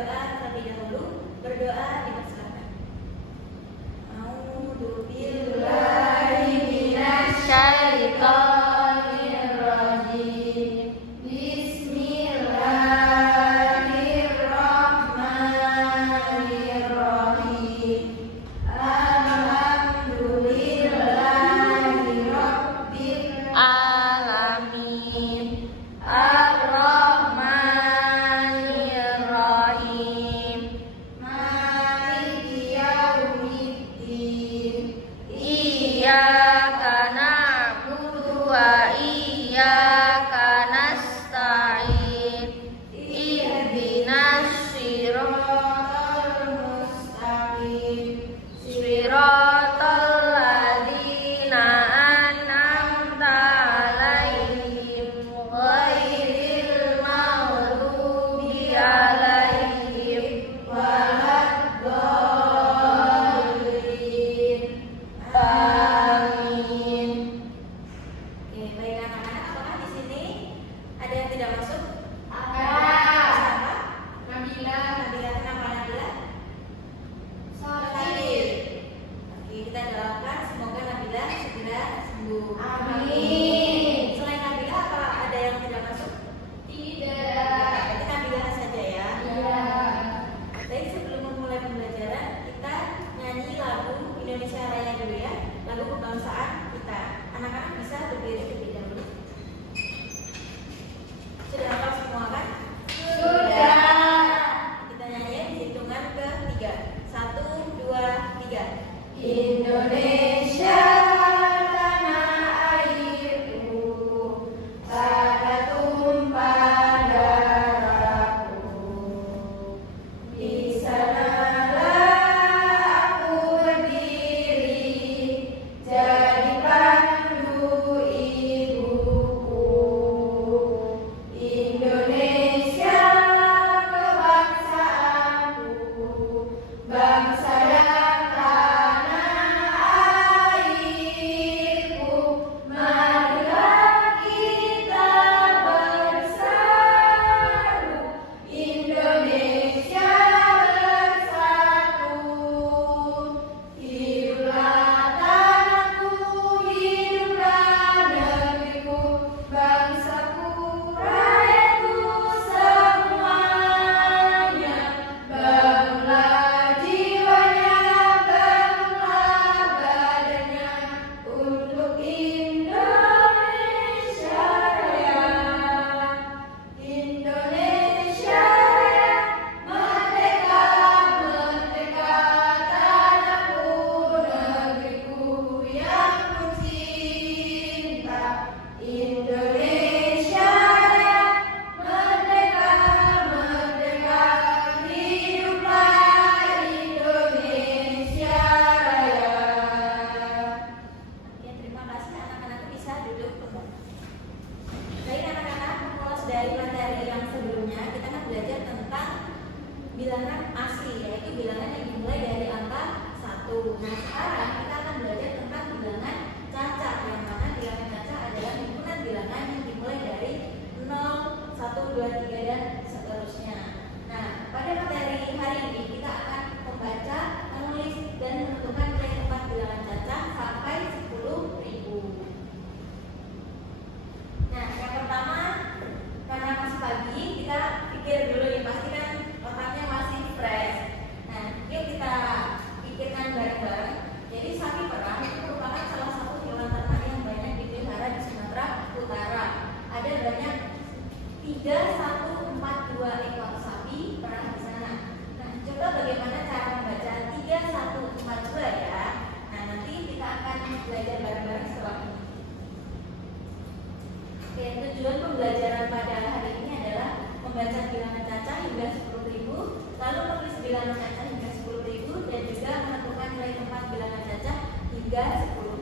berdoa terlebih dahulu. Berdoa dipersilakan. A'udzubillahi minasyaitonir rajim. Bismillahirrahmanirrahim. Alhamdulillahi rabbil alamin. Ar-Rahmanir-Rahim. Maliki yaumiddin. Iyyaka na'budu wa iyyaka nasta'in. Ihdinas siratal mustaqim. Siratal ladzina an'amta 'alaihim ghairil maghdubi 'alaihim waladdallin. Amin. Oke, baik anak-anak, apakah di sini ada yang tidak masuk? Ada. Siapa? Nabila. Nabila, kenapa Nabila? Sakit. Oke, kita doakan semoga Nabila segera sembuh. Amin. Selain Nabila, apa ada yang tidak masuk? Tidak. Jadi Nabila saja ya. Iya. Baik, sebelum memulai pembelajaran, kita nyanyi lagu Indonesia Raya dulu ya, lagu kebangsaan kita. Anak-anak bisa berdiri terlebih dahulu. Sudah hafal semua kan? Sudah. Kita nyanyiin hitungan ke-3. 1, 2, 3. Indonesia tanah airku, pada tumpah darahku. Di sanalah aku berdiri, jadi pandu ibuku. Indonesia kebangsaanku, bangsa dan tanah airku. Marilah kita bersatu, Indonesia bersatu. Hiduplah tanahku, hiduplah negeriku, bangsaku, rakyatku semuanya. Bangunlah jiwanya, bangunlah badannya, untuk Indonesia Raya. Indonesia Raya, merdeka, merdeka, tanahku, negeriku yang kucinta. Indonesia Raya, merdeka, merdeka, hiduplah Indonesia Raya. Ya, terima kasih, anak-anak bisa duduk. Baik anak-anak, mulai dari materi yang sebelumnya kita akan belajar tentang bilangan asli, yaitu bilangan yang dimulai dari angka 1. Nah, sekarang kita akan belajar tentang bilangan cacak, yang mana bilangan cacak adalah himpunan bilangan yang dimulai dari 0, 1, 2, 3 dan seterusnya. Nah, pada materi hari ini kita akan membaca, menulis dan menentukan nilai tempat bilangan cacak sampai 10.000. Nah, yang pertama, karena masih pagi, kita pikir dulu nih, pasti kan otaknya masih fresh. Nah, yuk kita pikirkan bareng-bareng. Jadi sapi perah itu merupakan salah satu hewan ternak yang banyak dipelihara di Sumatera Utara. Ada banyak 3142 ekor sapi perah di sana. Nah, coba bagaimana cara membaca 3142 ya. Nah, nanti kita akan belajar bareng-bareng setelah ini. Oke, tujuan pembelajaran pada hari ini adalah membaca bilangan cacah hingga 10.000, lalu menulis bilangan cacah hingga 10.000, dan juga menentukan nilai tempat bilangan cacah hingga 10.000.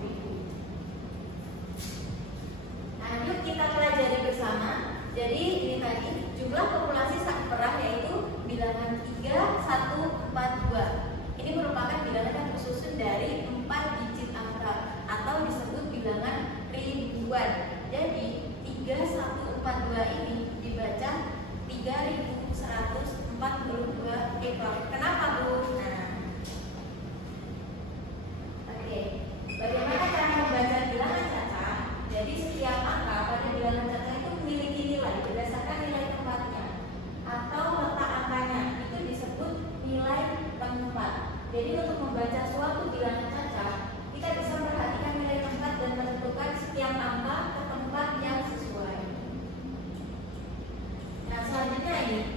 Nah, yuk kita pelajari bersama. Jadi ini tadi jumlah populasi sapi perah yaitu bilangan 3142. Ini merupakan bilangan yang tersusun dari 4 digit angka atau disebut bilangan ribuan. Jadi 3142 ini dibaca 3142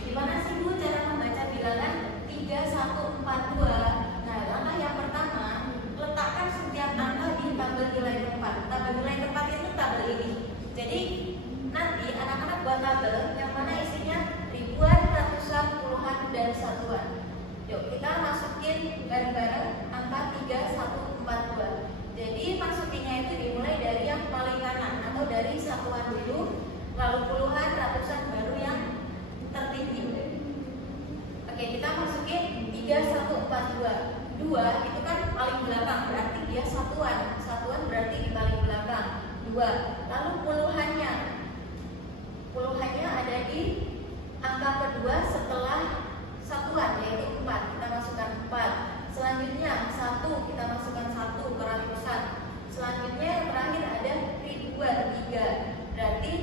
gimana sih Bu cara membaca bilangan 3142? Nah, langkah yang pertama, letakkan setiap angka di tabel nilai tempat. Tabel nilai tempat itu tabel ini. Jadi nanti anak-anak buat tabel yang mana isinya ribuan, ratusan, puluhan, dan satuan. Yuk kita masukin bareng-bareng angka 3142. Jadi masukinnya itu dimulai dari yang paling kanan atau dari satuan dulu, lalu puluhan, ratusan, baru yang tertinggi. Oke, kita masukin 3142. 2 itu kan paling belakang, berarti dia satuan. Satuan berarti di paling belakang. 2. Lalu puluhannya. Puluhannya ada di angka kedua setelah satuan, yaitu 4. Kita masukkan 4. Selanjutnya 1, kita masukkan 1 ke ratusan. Selanjutnya yang terakhir ada ribuan, 3. Berarti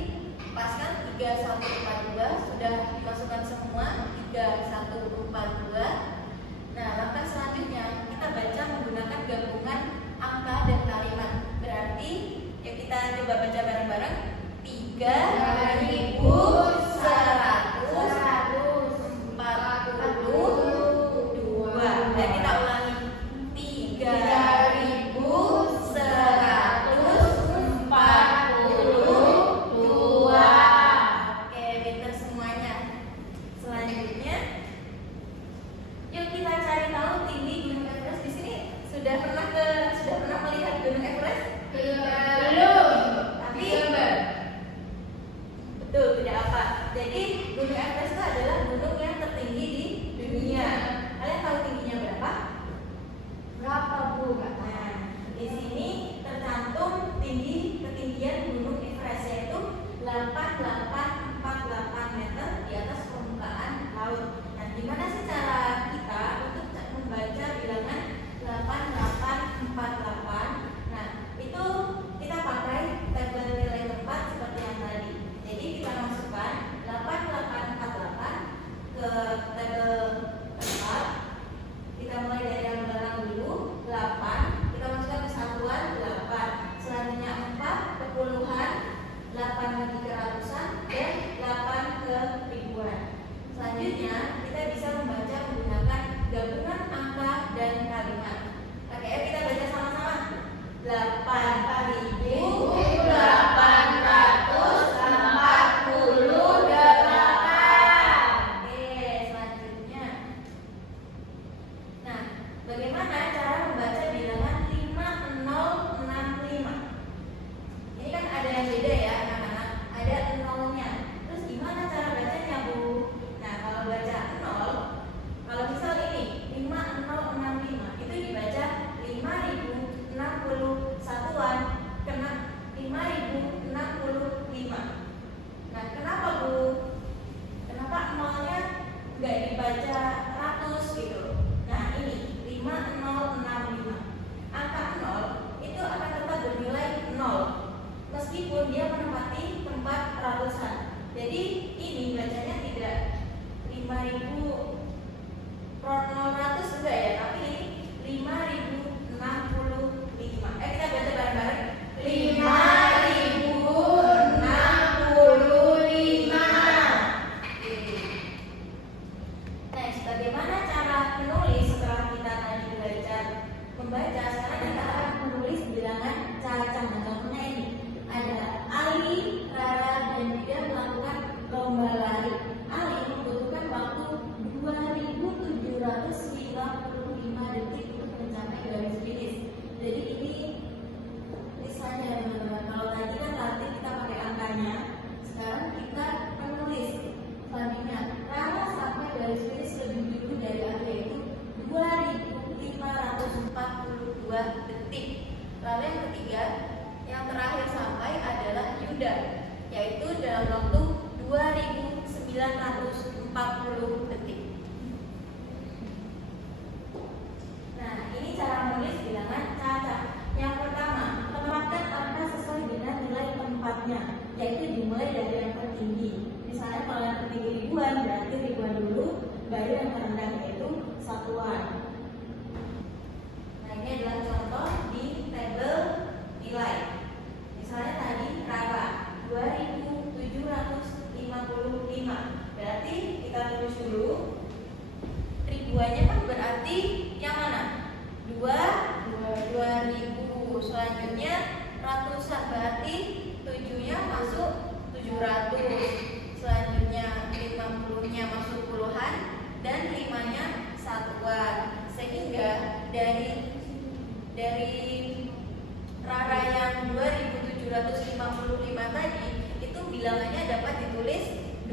pas kan 3142 sudah dimasukkan semua, 3142. Nah, langkah selanjutnya kita baca menggunakan gabungan angka dan kalimat. Berarti ya kita coba baca bareng-bareng. 3142. Dan kita ulangi. 3142. Oke, pinter semuanya. Selanjutnya yuk kita cari tahu tinggi Gunung Everest. Di sini sudah pernah melihat Gunung Everest? Belum. Tapi betul, tidak apa. Jadi Gunung Everest itu adalah gunung yang tertinggi di dunia. Kalian tahu tingginya berapa? Berapa Bu? Nah, di sini tercantum ketinggian Gunung Everest, yaitu 8848 meter di atas permukaan laut. Nah, gimana sih cara kita untuk membaca bilangan 8848? Nah, itu kita pakai tabel nilai tempat seperti yang tadi. Jadi kita masukkan 8848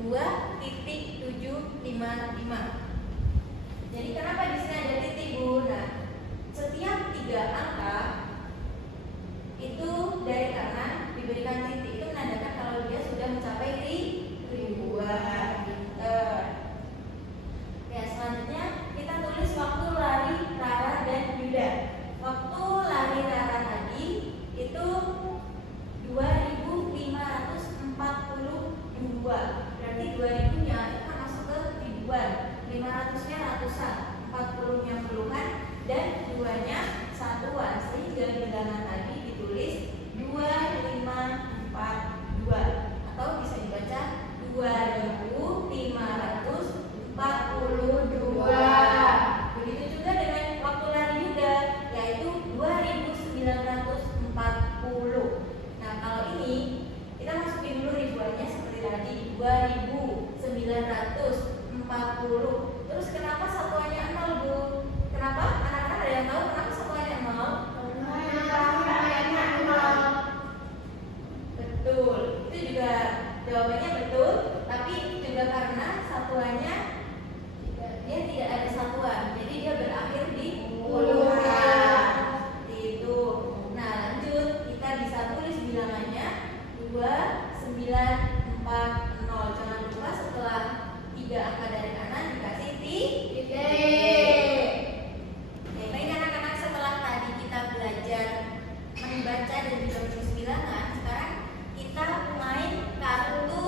2,755. Jadi kenapa di sini ada titik, Bu? Nah, setiap 3 angka itu dari kanan diberikan titik, itu menandakan kalau dia sudah mencapai ribuan. Ya, selanjutnya kita tulis waktu lari Rara dan Yuda. Waktu lari Rara tadi itu 2.542. Berarti 2.000-nya itu kan masuk ke ribuan, 500-nya ratusan, 40-nya puluhan, dan 2-nya satuan. Sehingga bilangan tadi ditulis 2542 atau bisa dibaca 2.542. Begitu juga dengan waktu lari Yuda, yaitu 2.940. Nah, kalau ini kita masukin dulu ribuannya seperti tadi, 2.940. Terus kenapa satuannya 0, Bu? Kenapa? Anak-anak ada yang tahu kenapa satuannya 0? Betul, itu juga jawabannya betul, tapi itu juga karena satuannya dia tidak ada satuan, jadi dia berakhir di puluhan. Itu. Nah, lanjut kita bisa tulis bilangannya 2940. Jangan lupa setelah 3 angka dari kanan dikasih titik. Baik anak-anak, setelah tadi kita belajar membaca dan juga menulis bilangan, sekarang kita main kartu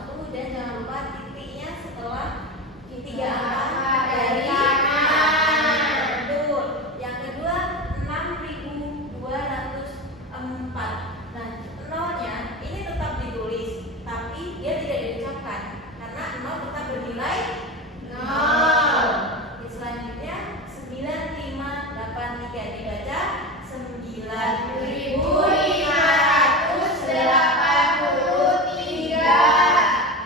1 dan jangan lupa titiknya setelah tiga angka dari betul. Yang kedua 6.204. Nah, nolnya ini tetap ditulis, tapi dia tidak diucapkan karena 0 tetap bernilai 0. Selanjutnya 9583 dibaca 9.583.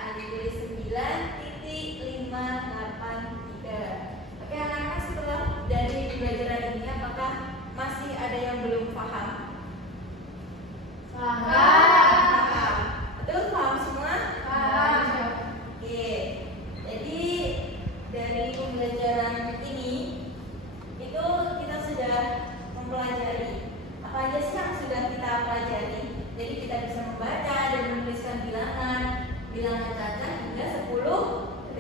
Nah, ditulis 9.583. Oke anak-anak, setelah dari pembelajaran ini apakah masih ada yang belum paham? Paham. Betul, paham semua? Paham. Oke. Jadi dari pembelajaran ini itu kita sudah mempelajari apa aja sih yang sudah kita pelajari. Jadi kita bisa membaca dan menuliskan bilangan cacat hingga 10.000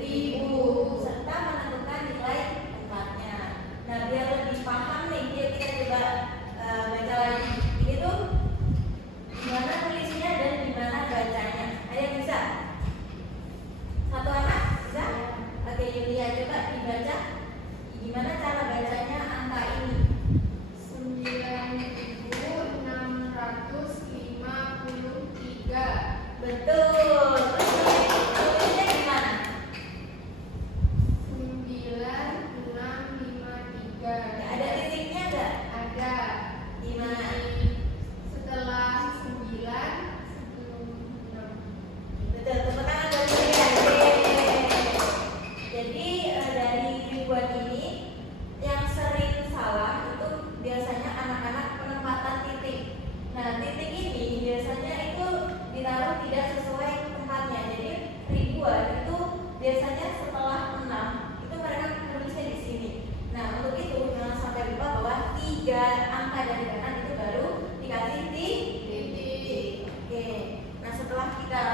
serta menentukan nilai tempatnya. Nah, biar lebih paham nih, kita coba baca lagi. Ini tuh gimana tulisnya dan gimana bacanya. Ada yang bisa? Satu anak bisa? Oke, Yulia coba dibaca. Gimana cara bacanya angka ini? 9.653. Betul. Tulisnya gimana? 9.653. Ada titiknya nggak? Ada. Di mana? Setelah 9 sebelum 6. Betul, tepuk tangan buat Yulia. Jadi dari ribuan ini yang sering salah itu biasanya anak-anak penempatan titik. Nah, titik ini biasanya itu ditaruh tidak sesuai tempatnya. Jadi ribuan itu biasanya setelah 6 itu mereka menulisnya di sini. Nah, untuk itu jangan sampai lupa bahwa 3 angka dari kanan itu baru dikasih titik. Oke. Nah, setelah kita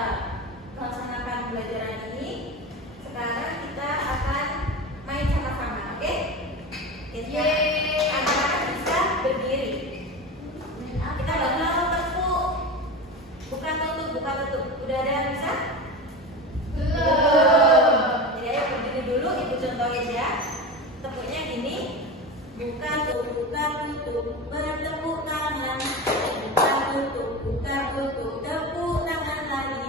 melaksanakan pembelajaran ini, sekarang kita akan main sama-sama, oke? Anak-anak bisa berdiri. Kita bakal tepuk. Buka tutup. Udah ada yang bisa? Belum. Jadi ayo berdiri dulu, ibu contohin ya. Tepuknya gini. Buka tutup, bertepuk tangan. Buka tutup, tepuk tangan lagi.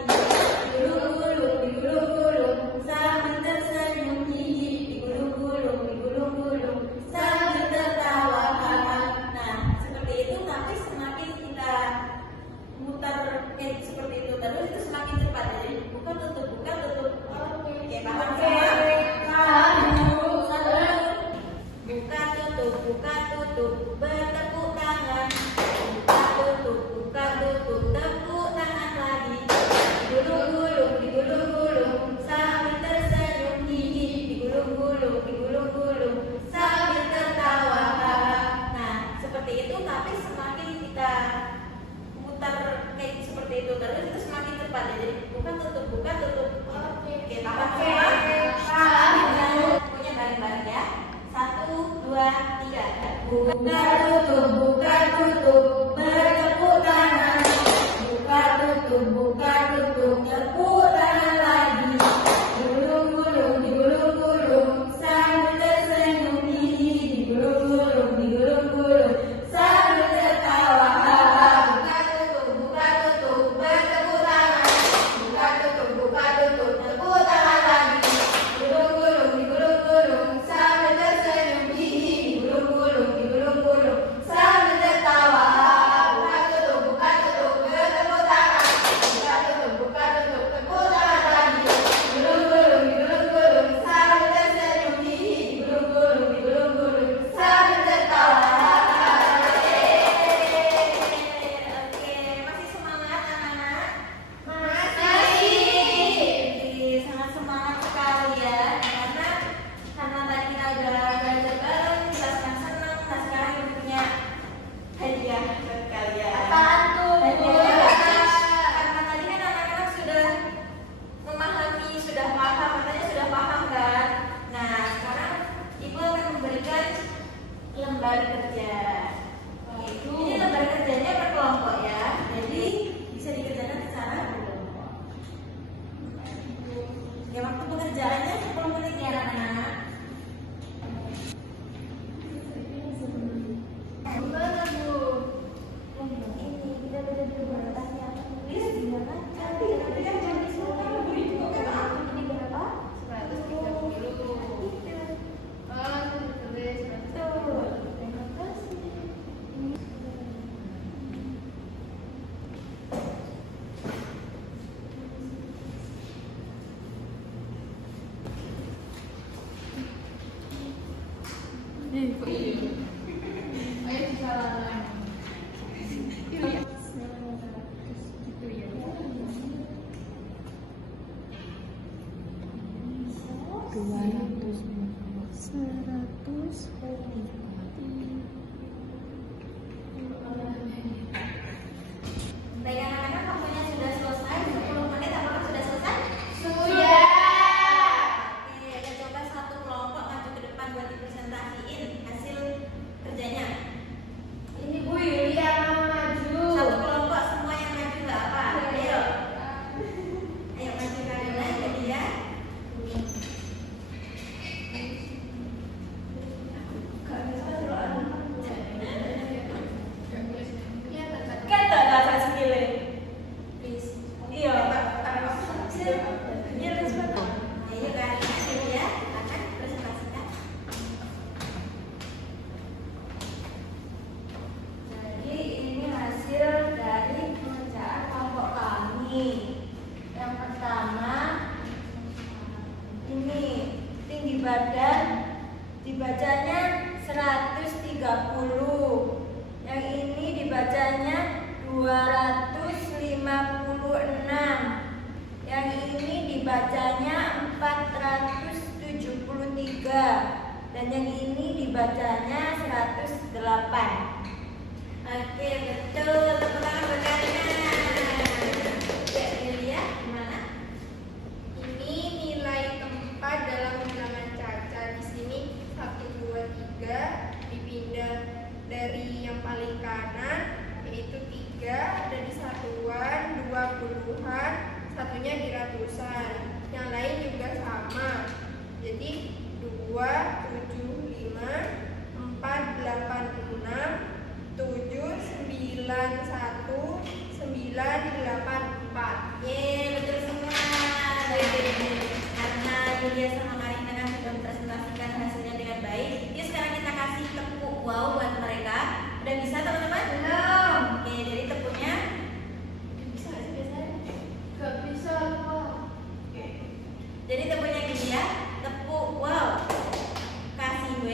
Digulung-gulung, sambil tersenyum gigi. Digulung-gulung, sambil tertawa. Nah, seperti itu, tapi semakin kita mutar seperti itu terus, itu semakin cepat. Jadi buka tutup. Oke, paham semua? Buka tutup, bertepuk tangan. Buka tutup, tepuk tangan lagi. Digulung-gulung, sambil tersenyum gigi. Digulung-gulung, sambil tertawa. Nah, seperti itu, tapi semakin kita mutar kayak seperti itu terus, itu semakin cepat ya. Jadi buka tutup. Oke, paham semua? Paham. Punya bareng-bareng ya. 1, 2, 3. Buka tutup, bertepuk tangan. Buka tutup, tepuk tangan lagi. Digulung-gulung, sambil tersenyum gigi. Digulung-gulung, sambil tertawa. Buka tutup, bertepuk tangan. Buka tutup, tepuk tangan lagi. Digulung-gulung, sambil tersenyum gigi. Digulung-gulung, sambil tertawa. Buka tutup, bertepuk tangan. Buka tutup, tepuk tangan lagi. Digulung-gulung, sambil tersenyum gigi. Digulung-gulung, sambil tertawa. Oke, masih semangat anak-anak? Masih. Sangat semangat sekali ya, karena tadi kita udah belajar bareng, kita senang. Nah, sekarang kita punya hadiah buat kalian. Apaan tuh? Karena tadi kan anak-anak sudah memahami, sudah paham, katanya sudah paham kan? Nah, sekarang ibu akan memberikan lembar kerja. Ini lembar kerjanya berkelompok ya, jadi bisa dikerjakan secara berkelompok. Ya, waktu pekerjaannya 10 menit ya anak-anak. Gimana Bu? Ini kita beda dulu batasnya. Tulis gimana? Ini berapa? 130. Oh, sudah tulis 130. Terima kasih. Kok iya? Ayo disalah. Baik anak-anak, waktunya sudah selesai. 10 menit apakah sudah selesai? Sudah. Oke, kita coba satu kelompok maju ke depan buat dipresentasiin hasil kerjanya. Ini Bu Yulia mau maju. Satu kelompok semua yang maju nggak apa? Ayo, ayo maju kalian jadi ya. Kata bahasa sekile. Iya, Pak. Iya, respon. Ayo kalian ya, akan presentasikan. Jadi ini hasil dari pengerjaan kelompok kami. Yang pertama ini tinggi badan dibacanya 130. Yang ini dibacanya 256. Yang ini dibacanya 473. Dan yang ini dibacanya 108. Oke, betul. Tepuk tangan buat kalian. Ya, Yulia, gimana? Ini nilai tempat dalam bilangan caca. Di sini 1, 2, 3 dipindah dari yang paling kanan yaitu 3 dari satuan, 2 puluhan, satunya di ratusan. Yang lain juga sama. Jadi 2, 7, 5, 4, 8, 6, 7, 9, 1, 9, 8, 4. Yeay, betul semua. Karena Yulia sama Karina kan sudah mempresentasikan hasilnya dengan baik, yuk sekarang kita kasih tepuk wow buat mereka. Udah bisa teman-teman? Belum. Oke, jadi tepuknya bisa nggak sih biasanya? Gak bisa Pak. Jadi tepuknya gini ya, tepuk wow, kasih W,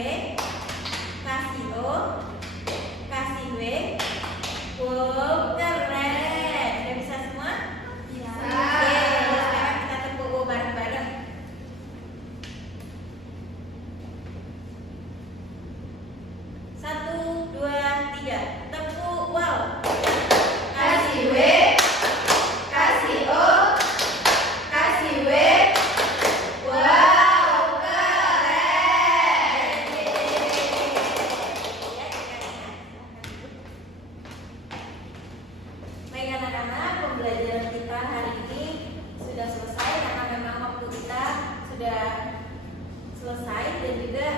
kasih O, kasih W, wow, keren. Udah bisa semua? Bisa. Oke, sekarang kita tepuk wow bareng-bareng. 1, 2, 3, tepuk wow. Kasih W, kasih O, kasih W. Wow, keren. Baik anak-anak, pembelajaran kita hari ini sudah selesai karena memang waktu kita sudah selesai, dan juga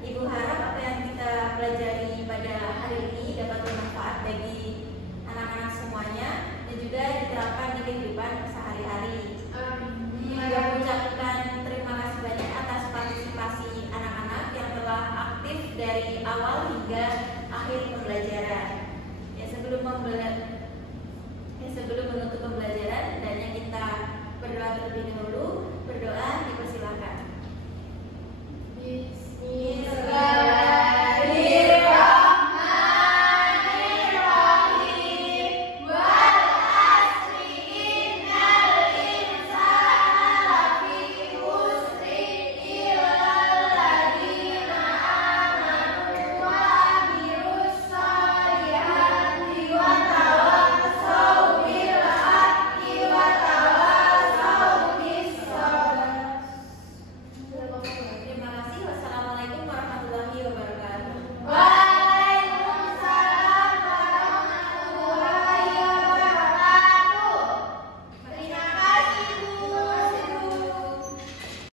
Ibu harap apa yang kita pelajari pada hari ini dapat bermanfaat bagi anak-anak semuanya dan juga diterapkan di kehidupan sehari-hari. Juga mengucapkan terima kasih banyak atas partisipasi anak-anak yang telah aktif dari awal hingga akhir pembelajaran. Sebelum menutup pembelajaran, hendaknya kita berdoa terlebih dahulu. Berdoa, dipersilakan. Bisa.